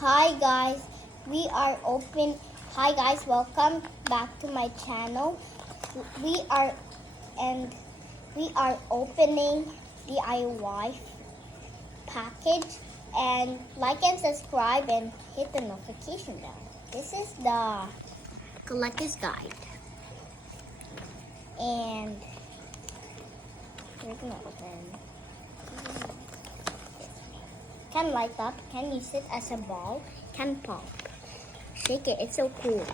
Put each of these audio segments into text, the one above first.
Hi guys, we are open. Hi guys, welcome back to my channel. We are opening DIY package, and like and subscribe and hit the notification bell. This is the collector's guide, and we're gonna open. Can light up, can use it as a ball, can pop. Shake it, it's so cool.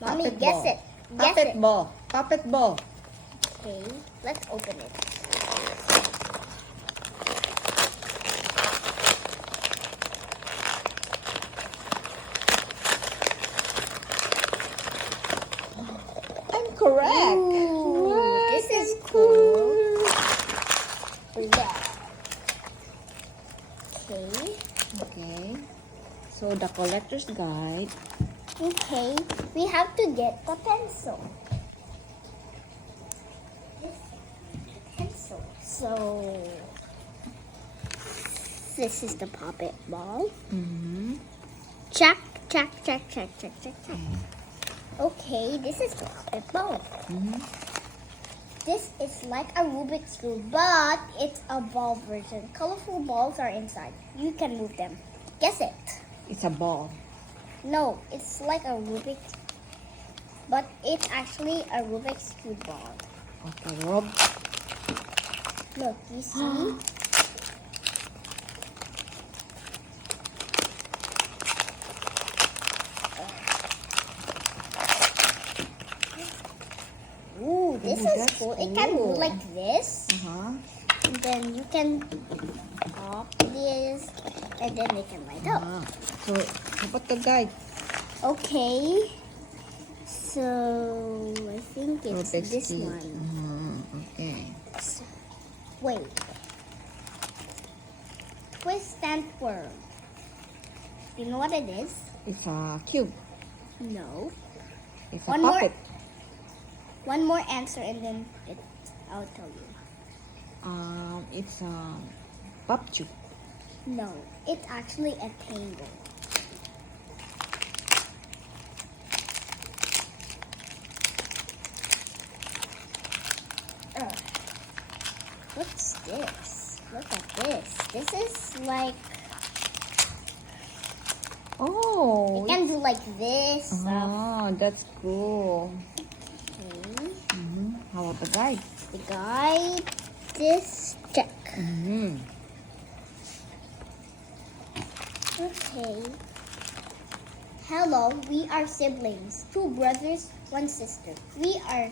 Mommy, Puppet guess ball. it. Guess Puppet it. ball. Puppet ball. Okay, let's open it. I'm correct. Ooh, What? this is I'm cool. Yeah. Okay. Okay. So the collector's guide. Okay, we have to get the pencil. This pencil. So this is the puppet ball. Mm-hmm. Check, check, check, check, check, check, check. Okay, this is the puppet ball. Mm-hmm. This is like a Rubik's Cube, but it's a ball version. Colorful balls are inside. You can move them. Guess it. It's a ball. No, it's like a Rubik's, but it's actually a Rubik's Cube ball. Okay, Rob. Look, you see? Ooh, this Ooh, is that's cool. It can go cool. like this. Uh-huh. And then you can pop this, and then they can light up. Ah. So, dapat the guide. Okay. So, I think it's Rubik's this Cube. one. Okay. So, wait. Twist and twirl. You know what it is? It's a cube. No. It's a One more. puppet. One more answer and then I'll tell you. It's a pop tube. No, it's actually a tangle. What's this? Look at this. This is like, Oh. it can do like this. Ah, that's cool. Okay. Mm-hmm. How about the guide? The guide, this check. Mm-hmm. Okay. Hello, we are siblings. 2 brothers, 1 sister. We are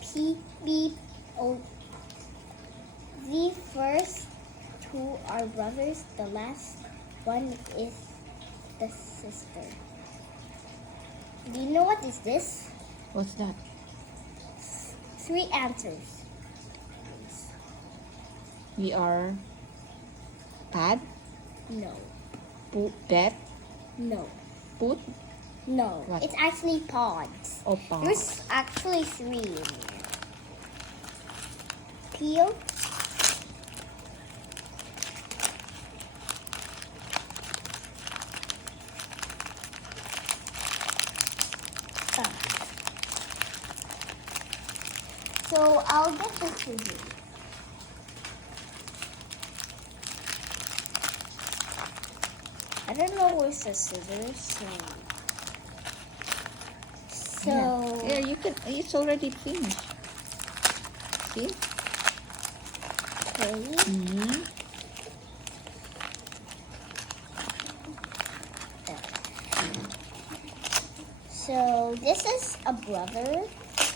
PBO. The first 2 are brothers. The last one is the sister. Do you know what is this? What's that? 3 answers. We are pad, No. put, that, No. put, No. What? It's actually pods. or pad. There's actually 3 in here. Peel. So I'll get the scissors. I don't know where's the scissors. So Yeah, you can. It's already finished. See? okay. Mm-hmm. So this is a brother.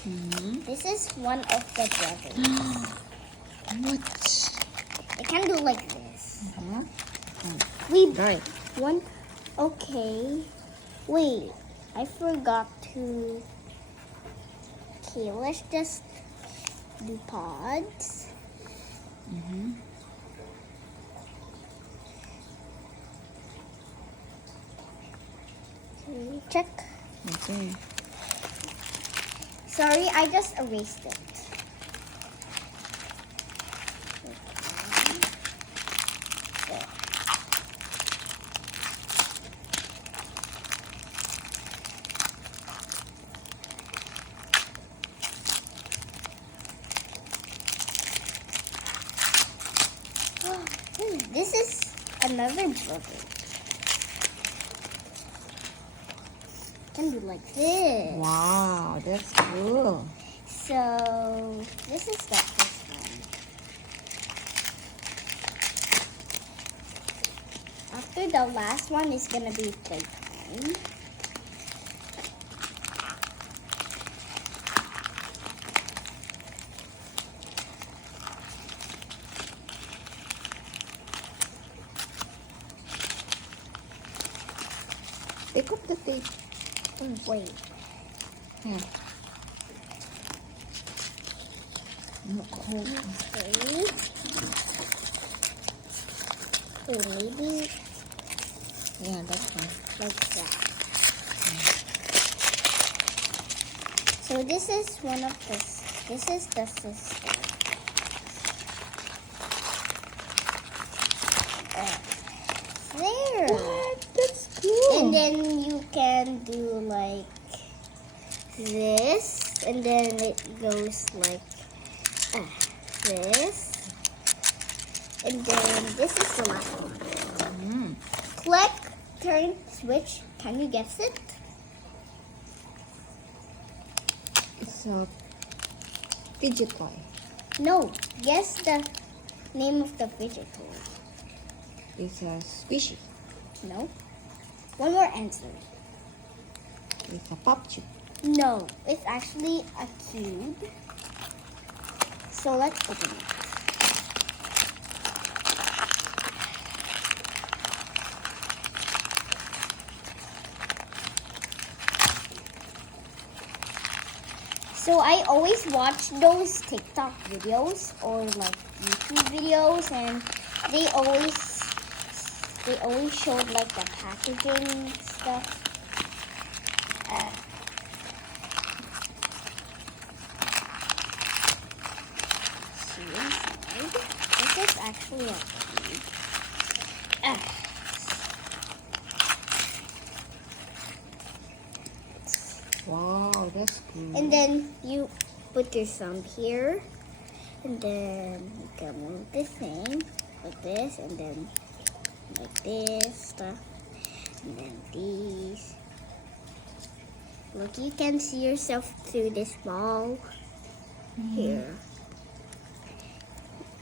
Mm-hmm. This is one of the brothers. What? It can do like this. Uh-huh. We Right. one. Okay. Wait, I forgot to. Okay, let's just do pods. Mm-hmm. Okay, check. Okay. Sorry, I just erased it. this is another burger. Can do like this. Wow, that's cool. So this is the first one. After the last one is gonna be playtime. Pick up the tape. Wait. Yeah. Okay. So maybe Yeah, that's fine. like that. So this is one of the. This is the sister. There. What? That's cool. And then you can do like this, and then it goes like this, and then this is the last one. Click, turn, switch. Can you guess it? It's a fidget toy. No. Guess the name of the fidget toy. It's a squishy. No. One more answer. It's a pop chip. No, it's actually a cube. So let's open it. So I always watch those TikTok videos or like YouTube videos, and they always showed like the packaging stuff. See inside. This is actually a cube. Wow, that's cool. And then you put your thumb here, and then you can move this thing like this, and then like this stuff, and then these. Look, you can see yourself through this wall here.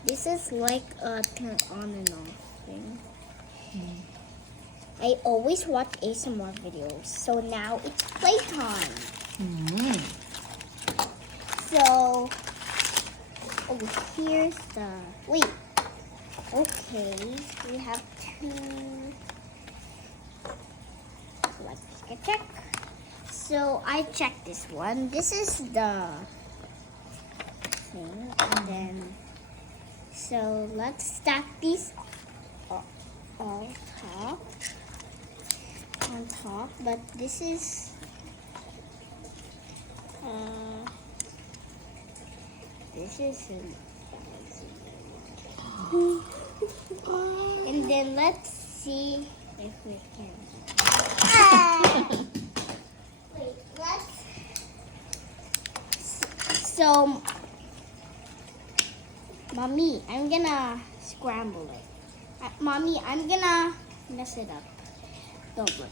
This is like a turn on and off thing. I always watch ASMR videos, so now it's playtime. So, here's the, wait. Okay, we have two, let's take a check. So I checked this one. This is the thing, and then, so let's stack these all on top, but this is and then let's see if we can. Wait, so, Mommy, I'm gonna scramble it. Mommy, I'm gonna mess it up. Don't look.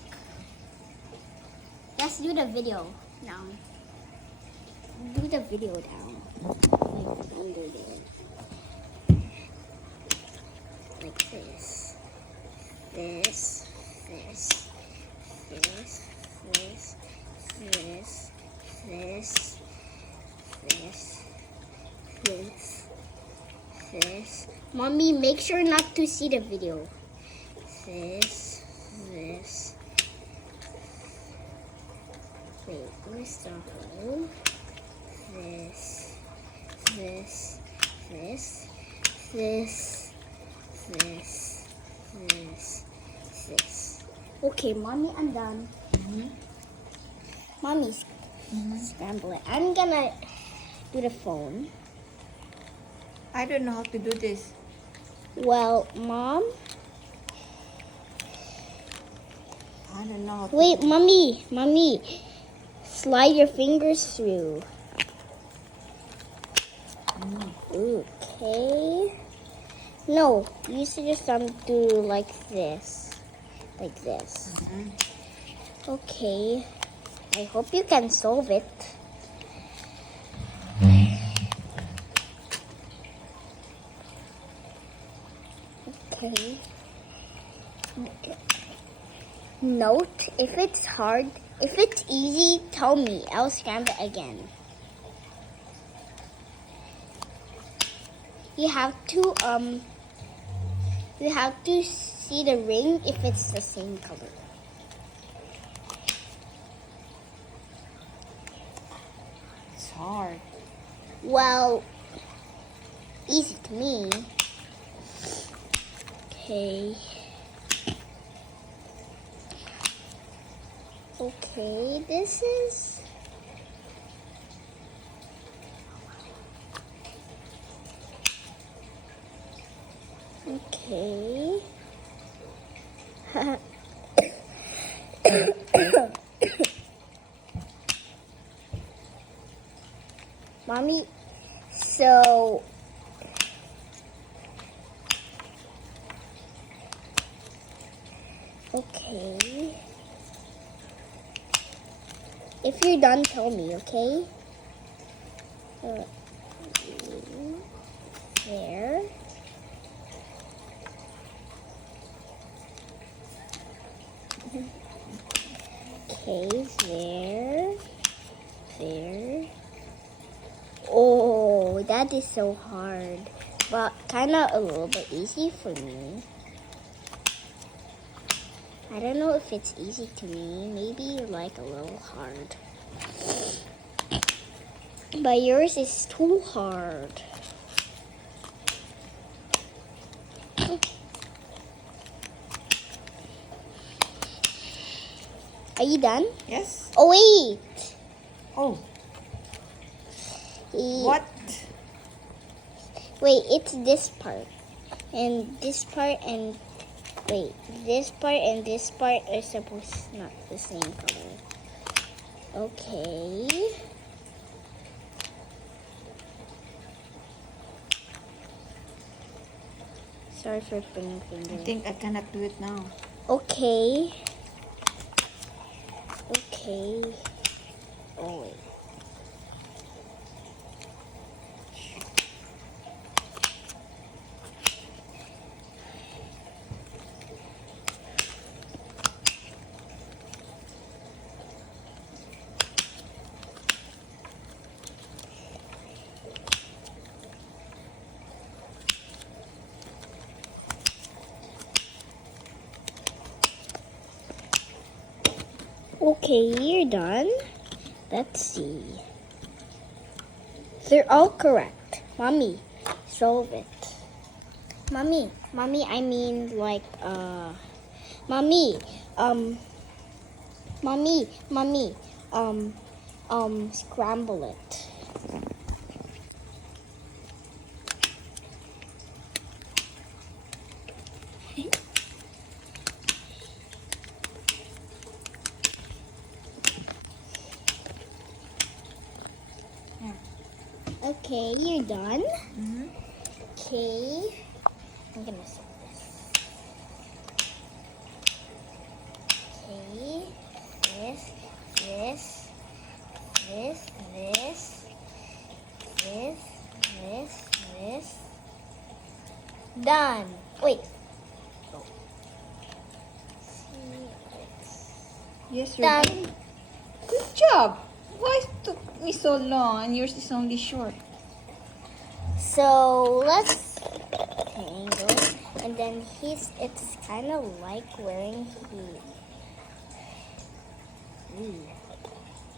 Let's do the video now. Do the video down. Like under there. Like this. This. This. This. This. This. This. This. This. This. Mommy, make sure not to see the video. This. This. Wait, where's the hole? This. This. This. This. This. This. This. Okay, Mommy, I'm done. Mommy, scramble it. I'm gonna do the phone. I don't know how to do this. Well, Mom. I don't know how to Wait, Mommy. Slide your fingers through. Okay. No, you should just do like this. Like this. Okay. I hope you can solve it. Okay. Note, if it's hard, if it's easy, tell me. I'll scramble it again. You have to see the ring if it's the same color. It's hard. Well, easy to me. Okay. Okay, this is... Okay. Mommy, so... Okay. If you're done, tell me, okay? There. Okay, there. There. Oh, that is so hard. But kind of a little bit easy for me. I don't know if it's easy to me. Maybe like a little hard. But yours is too hard. Are you done? Yes. Oh, wait. Oh. What? Wait, it's this part. And this part and... Wait, this part and this part are supposed not the same color. Okay. Sorry for putting I finger. think I cannot do it now. Okay. Okay. Oh, wait. Okay, you're done. Let's see. They're all correct. Mommy, solve it. Mommy, I mean like, Mommy, Mommy, scramble it. Okay, you're done. Okay, I'm gonna solve this. Okay, this, this, this, this, this, this, this. Done. Wait. Oh. Yes, you're Done. done. Good job. Why it took me so long and yours is only short? So let's tangle, and then it's kind of like wearing heels.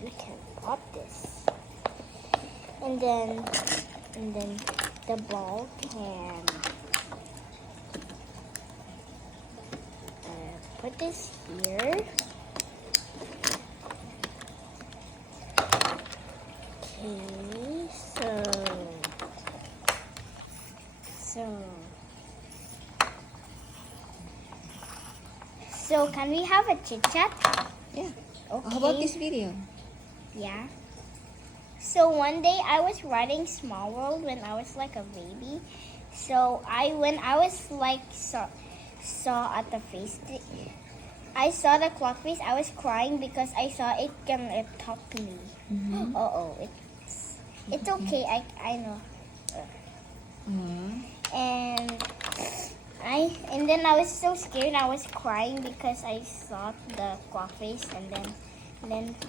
We can pop this, and then the ball can put this here. Okay, so can we have a chit chat? Yeah. Okay. How about this video? Yeah. So one day I was writing Small World when I was like a baby. So when I was like saw at the face, I saw the clock face. I was crying because I saw it gonna talk to me. Mm-hmm. It's okay. I know. And then I was so scared. I was crying because I saw the clock face, and then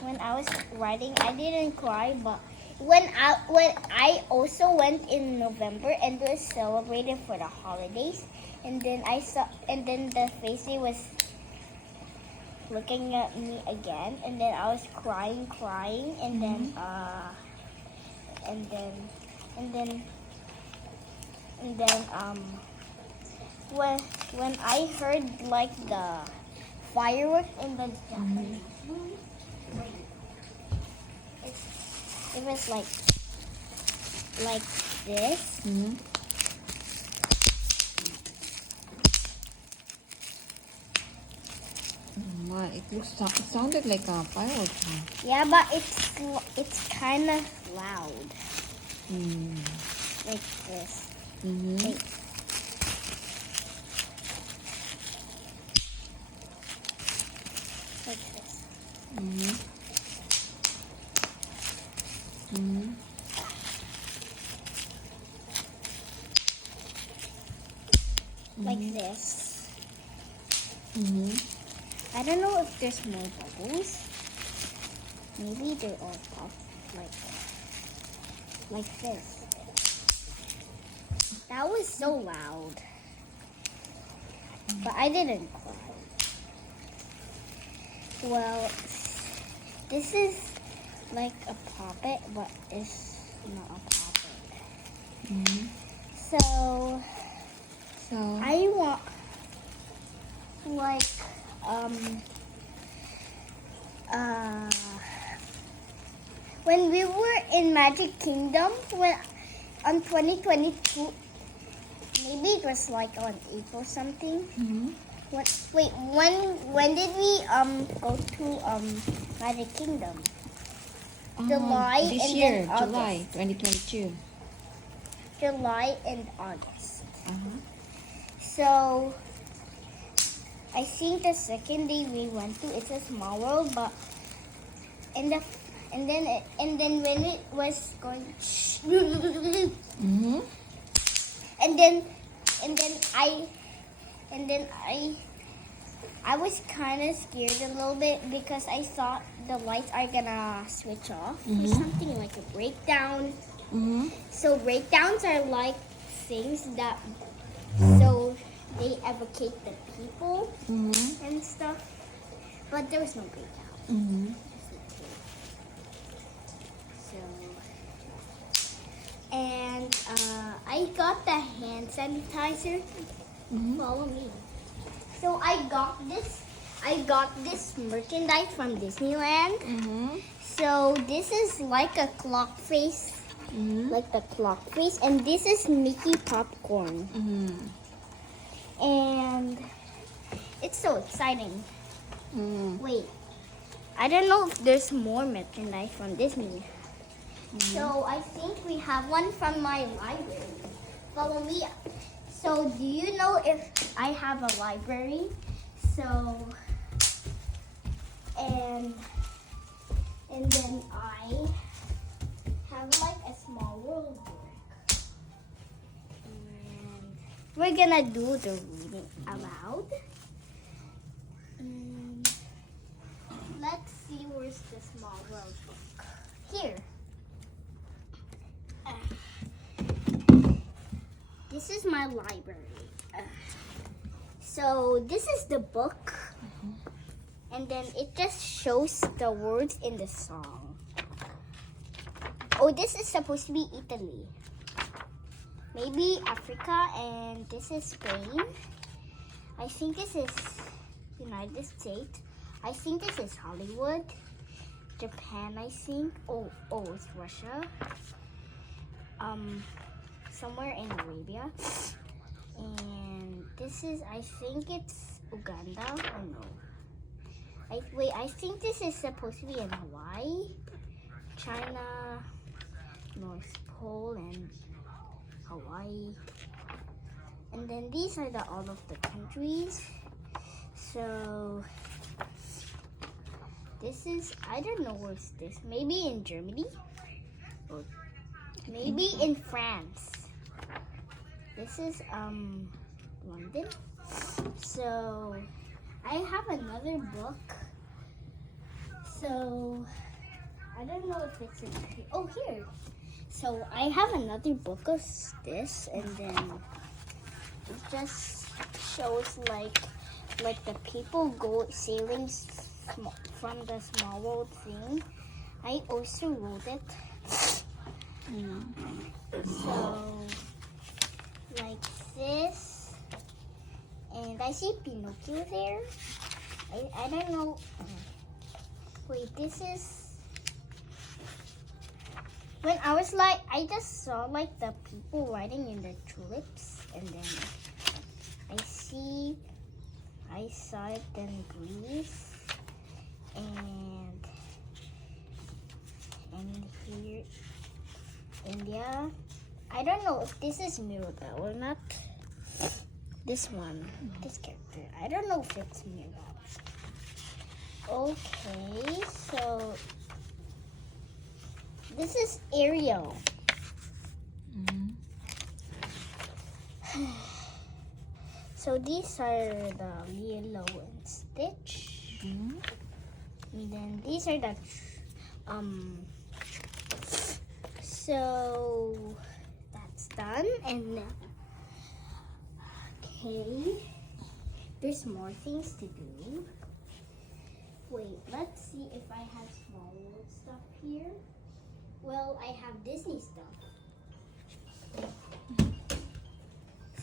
when I was writing, I didn't cry. But when I also went in November and was celebrated for the holidays, and then the face was looking at me again, and then I was crying, and then when I heard like the fireworks in the Japanese movie, it was like this. Wow, it sounded like a firework. Yeah, but it's kind of loud, like this. Like, like this. Like this. I don't know if there's more bubbles. Maybe they're all pop like this. That was so loud. But I didn't cry. Well, this is like a puppet, but it's not a puppet. So I want like when we were in Magic Kingdom on 2022, maybe it was like on April something. When did we go to Magic Kingdom? July this and year, then August. July 2022. July and August. So I think the second day we went to, it's a Small World, but and then when it was going and then I was kind of scared a little bit because I thought the lights are gonna switch off or something, like a breakdown. So breakdowns are like things that so they evacuate the people and stuff, but there was no breakdown. So, and I got the hand sanitizer. Follow me. So I got this merchandise from Disneyland. So this is like a clock face, like the clock face, and this is Mickey popcorn. And it's so exciting. Wait, I don't know if there's more merchandise from Disney. So I think we have one from my library. Follow me. So do you know if I have a library? So and then I have like a Small World book. And we're gonna do the reading aloud. Let's see where's the Small World book. Here. This is my library. So this is the book. And then it just shows the words in the song. Oh, this is supposed to be Italy. Maybe Africa, and this is Spain. I think this is United States. I think this is Hollywood. Japan, I think. Oh, it's Russia. Somewhere in Arabia. And this is, I think it's Uganda. Oh no. I think this is supposed to be in Hawaii, China, North Pole and Hawaii. And then these are all of the countries. So this is, I don't know where's this. Maybe in Germany or maybe in France. This is London. So I have another book. So I don't know if it's in here. Oh, here. So I have another book of this, and then it just shows like the people go sailing from the small world thing. I also wrote it. So like this, and I see Pinocchio there. I don't know. Wait, this is when I was like, I just saw like the people riding in the tulips, and then I saw it in Greece, and here India. I don't know if this is Mirabelle or not. This one, this character. I don't know if it's Mirabelle. Okay, so this is Ariel. So these are the Lilo and Stitch. And then these are the so that's done. And okay, there's more things to do. Wait, let's see if I have small world stuff here. Well, I have Disney stuff.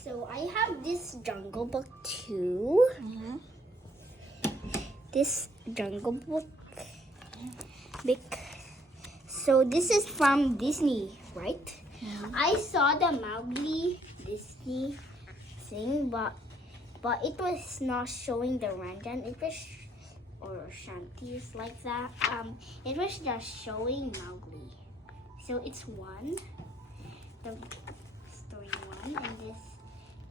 So I have this Jungle Book too. This Jungle Book. So this is from Disney, right? I saw the Mowgli Disney thing, but it was not showing the Ranjan. It was or Shanties like that. It was just showing Mowgli. So it's one, the story one, and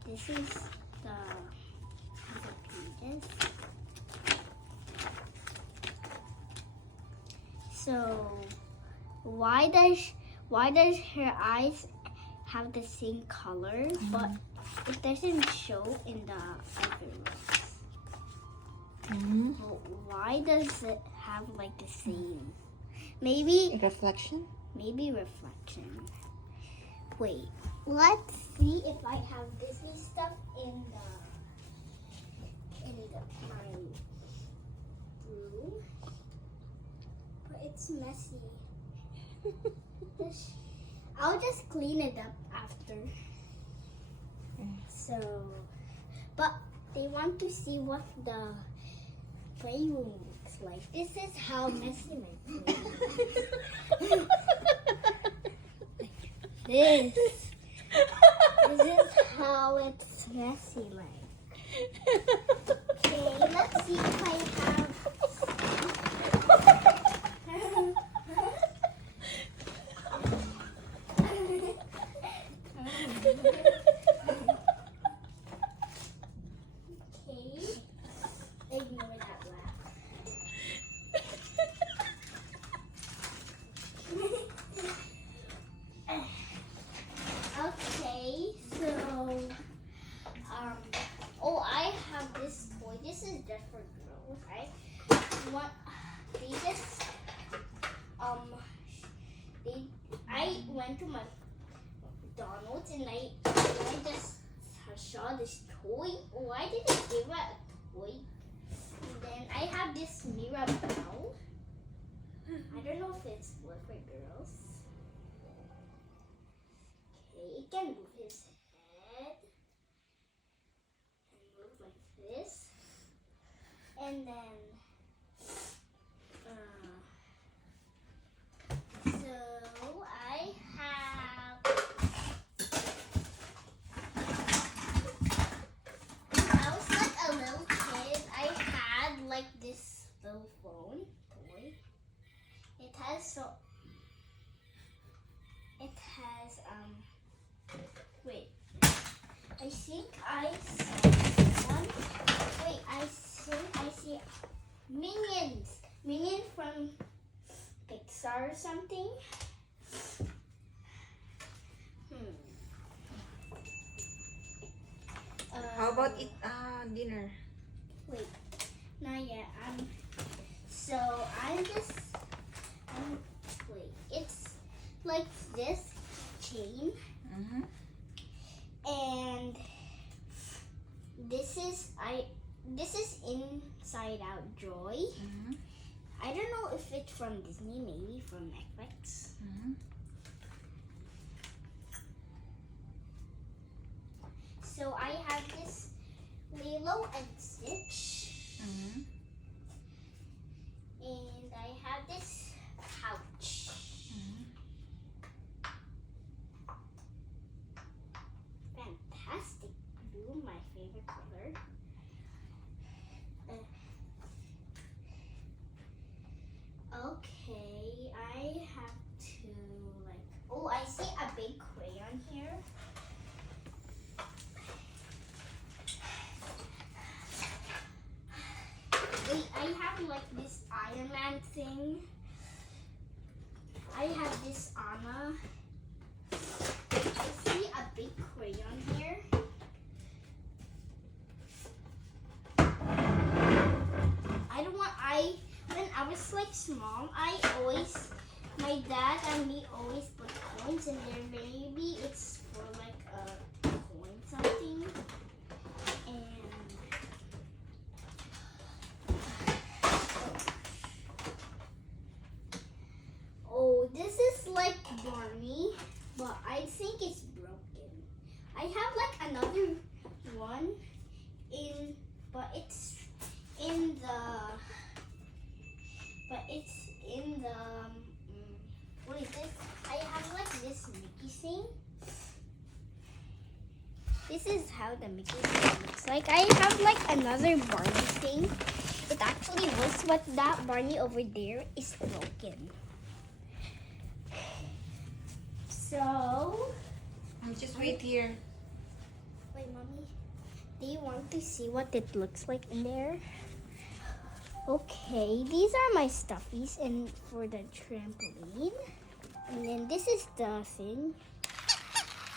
this is the pages. So why does her eyes have the same color, but it doesn't show in the other ones? Well, why does it have like the same? Maybe reflection. Maybe reflection. Wait, let's see if I have Disney stuff in my room. But it's messy. I'll just clean it up after. So, but they want to see what the playroom looks like. This is how messy my playroom is. This is how it's messy like. Okay, let's see if I have. Okay, ignore that laugh. Okay, so oh, I have this toy. This is just for girls, right? They just I went to McDonald's and I just saw this toy. Why did they give it a toy? And then I have this Mirabelle. I don't know if it's for girls. Okay, it can move his head and move like this. And then so I have when I was like a little kid, I had like this little phone toy. It I think I see one. Wait, I think I see Minions. Minions from Pixar or something. How about it? Dinner. Wait, not yet. So I'm just. Wait, it's like this chain, and this is Inside Out Joy. I don't know if it's from Disney, maybe from Netflix. So I have this Lilo and Stitch, and I have this pouch. Fantastic blue, my favorite color. Okay, I have to oh, I see a big crayon here. Wait, I have like this Iron Man thing. I have this Anna. I see a big crayon here. When I was like small, my dad and me always put coins in there. Maybe it's for like a coin something. And oh, this is like Barney, but I think it's broken. I have like another one but it's in the what is this? I have like this Mickey thing. This is how the Mickey thing looks like. I have like another Barney thing. It actually works, but that Barney over there is broken. So I'll just wait here. wait, Mommy. Do you want to see what it looks like in there? Okay, these are my stuffies and for the trampoline. And then this is the thing.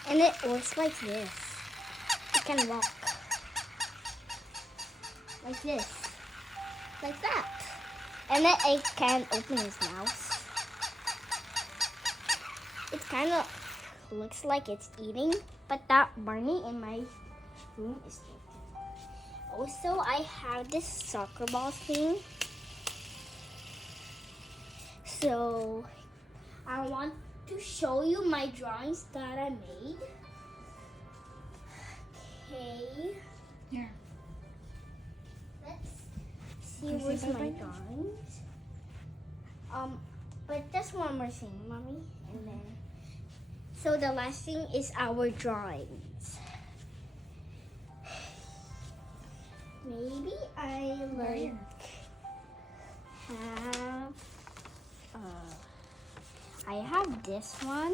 And it works like this. It can walk. Like this. Like that. And then it can open his mouth. It kind of looks like it's eating, but that Barney in my room is broken. Also, I have this soccer ball thing. So, I want to show you my drawings that I made. Okay. Here. Let's see where's my drawings. But just one more thing, Mommy. And then, so the last thing is our drawings. Maybe I like I have this one,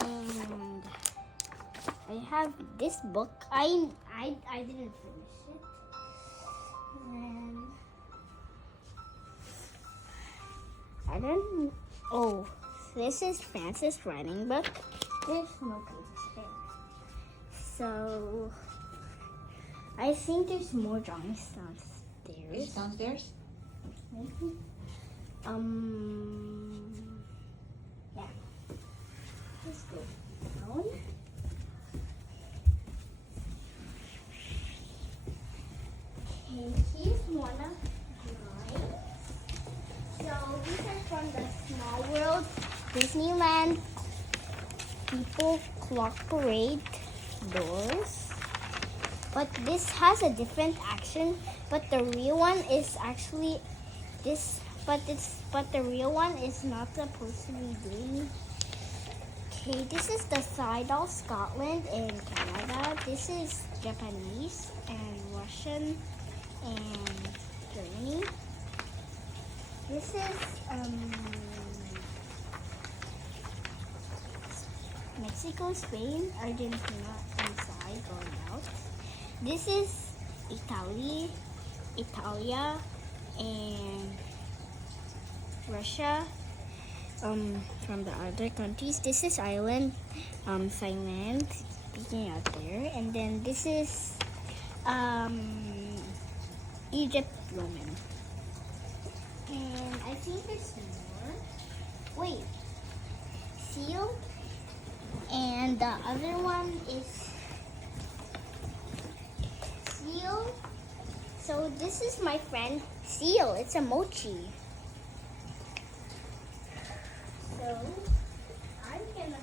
and I have this book. I didn't finish it. And I don't. Oh, this is Francis' writing book. There's no pages there. So I think there's more drawings downstairs. Is it downstairs? Maybe. Yeah. Let's go down. Okay, here's one of mine. So these are from the Small World Disneyland People Clock Parade doors. But this has a different action, but the real one is actually this, but the real one is not supposed to be doing. Okay, this is the Seidel, Scotland and Canada. This is Japanese and Russian and Germany. This is Mexico, Spain, Argentina, and going out. This is Italia, and Russia. From the other countries. This is Ireland, Thailand, speaking out there, and then this is Egypt, Roman. And I think there's more. Wait, seal. And the other one is seal. So this is my friend Seal. It's a mochi. So I'm gonna.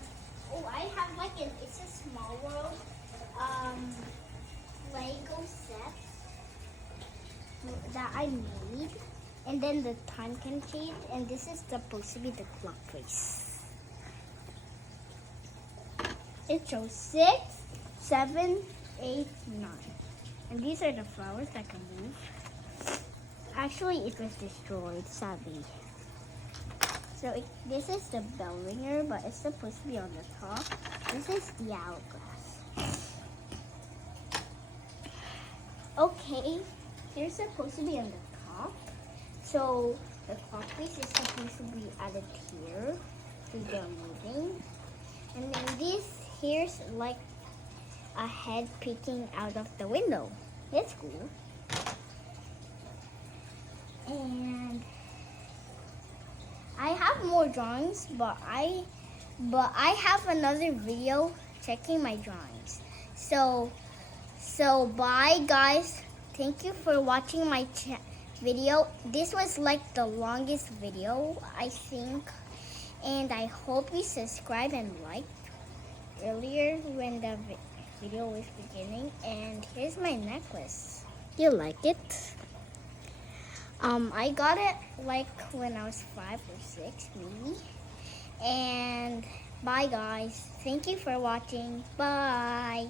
Oh, I have like it's a small world Lego set that I made, and then the time can change, and this is supposed to be the clock face. It shows 6, 7, 8, 9. And these are the flowers that can move. Actually, it was destroyed, sadly. So this is the bell ringer, but it's supposed to be on the top. This is the hourglass. Okay, here's supposed to be on the top. So the clock face is supposed to be added here to the moving. And then this here's like a head peeking out of the window. It's cool. And I have more drawings, but I have another video checking my drawings. So bye guys. Thank you for watching my video. This was like the longest video, I think. And I hope you subscribe and like earlier when the video was beginning. And here's my necklace. You like it? I got it like when I was 5 or 6 maybe. And bye guys. Thank you for watching. Bye.